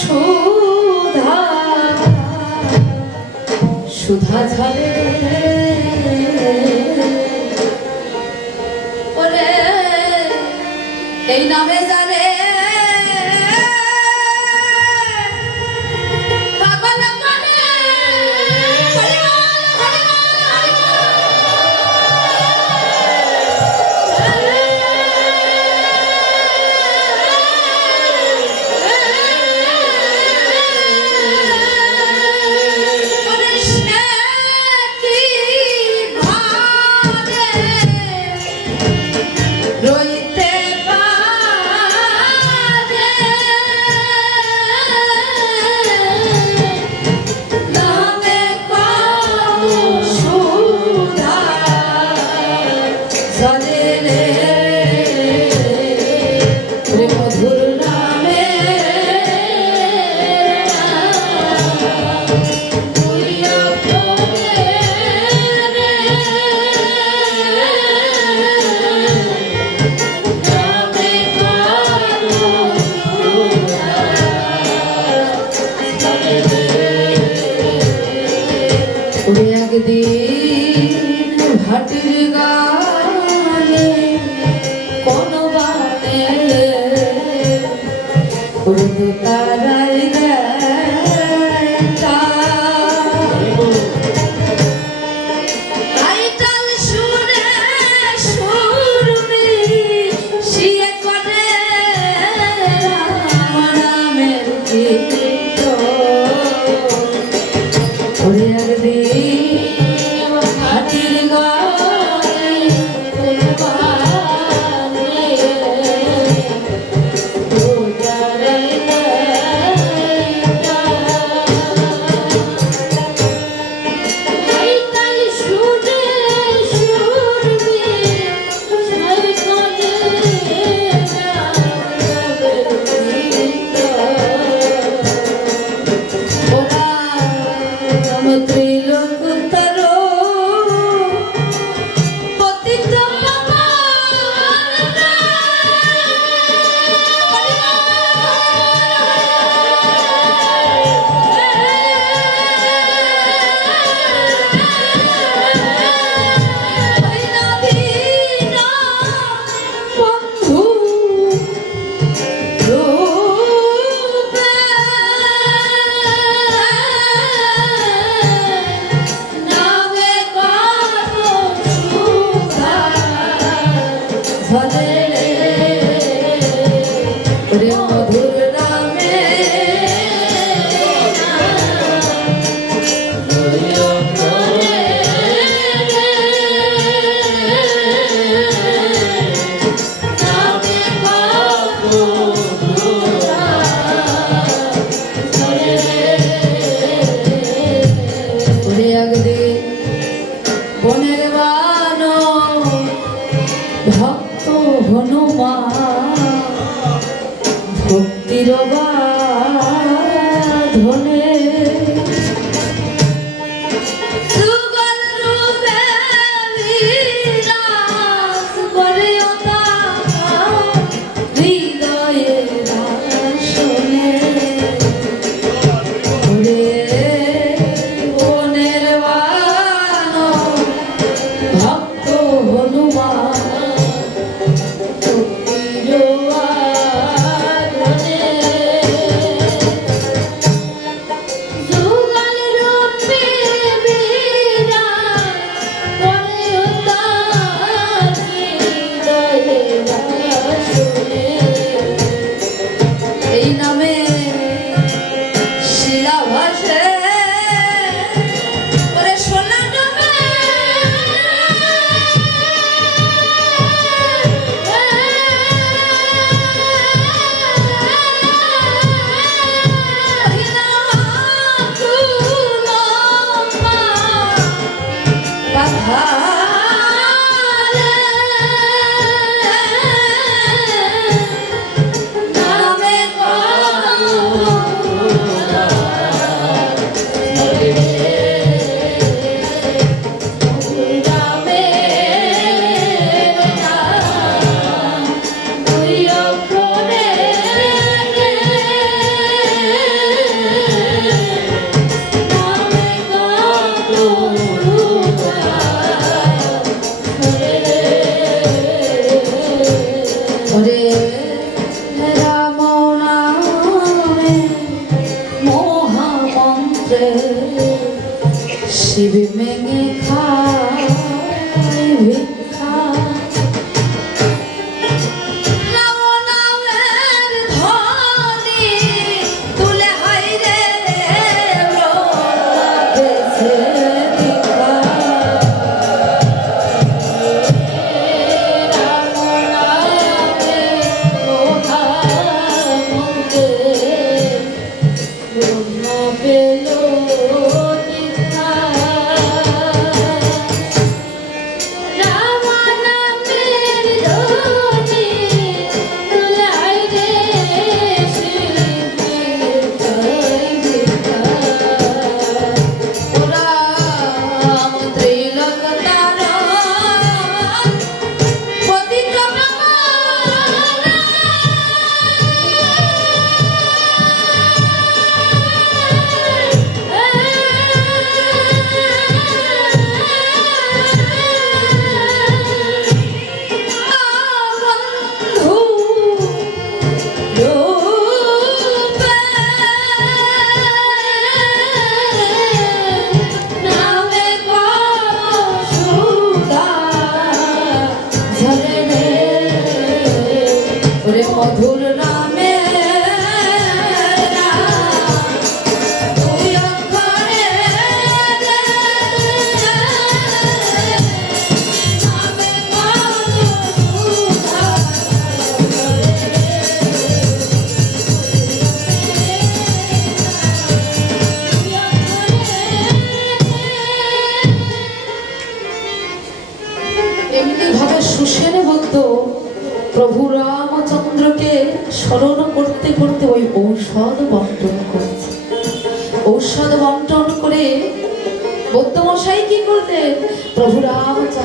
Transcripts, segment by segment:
সুধা সুধা ঝরে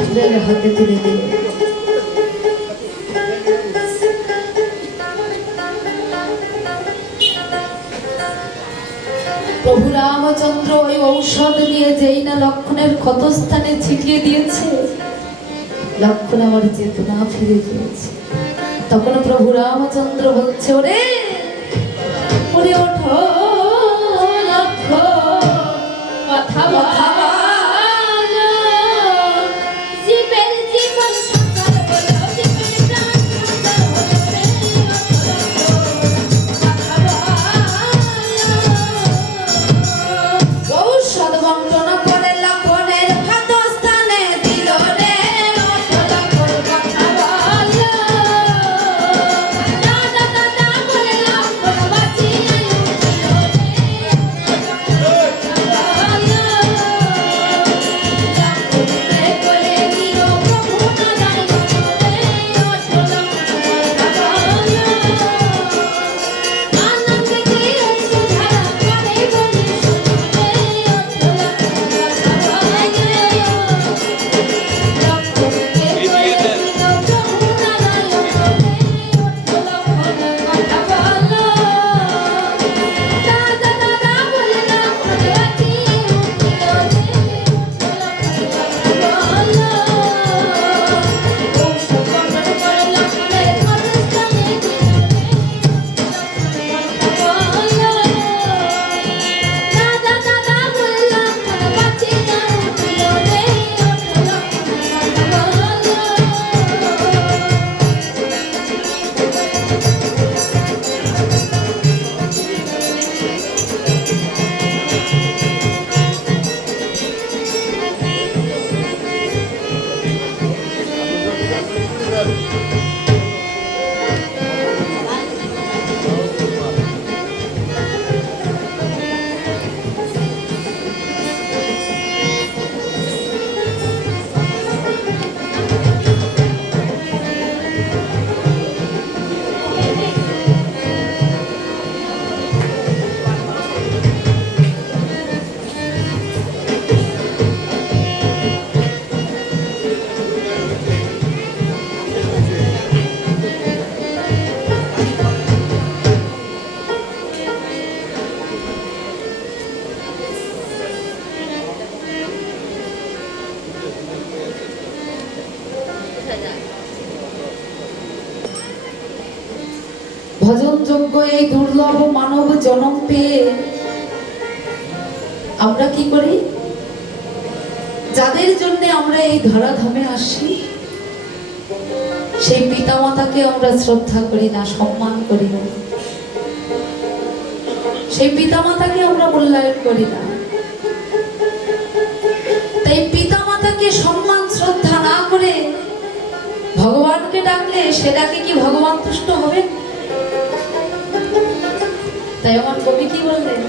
ঠাকুরের হাতে তুলে দিন প্রভু রামচন্দ্র ওই ঔষধ নিয়ে যেই না লক্ষণের ক্ষতস্থানে ছিটিয়ে দিয়েছে, লক্ষণ আমার চেতনা ফিরে গিয়েছে। তখন প্রভু রামচন্দ্র হচ্ছে ওরে ওরে ওঠ ভজনযোগ্য এই দুর্লভ মানব জনম পেয়ে আমরা কি করি? যাদের জন্য আমরা এই ধরাধামে আসি, সেই পিতামাতাকে আমরা শ্রদ্ধা করি না, সম্মান করি না। সেই পিতামাতাকে আমরা মূল্যায়ন করি না। তাই পিতামাতাকে সম্মান, শ্রদ্ধা না করে ভগবানকে ডাকলে সেটাকে কি ভগবান তুষ্ট হবেন? তাই আমার কবি কি বললেন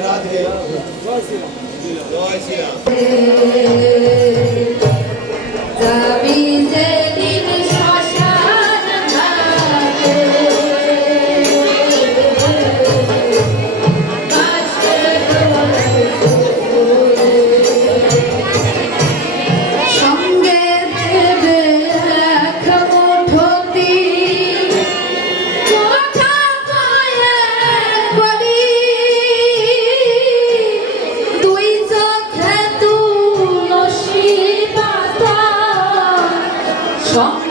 রাধে জয় শ্রীরাম জয় শ্রীরাম 그렇죠?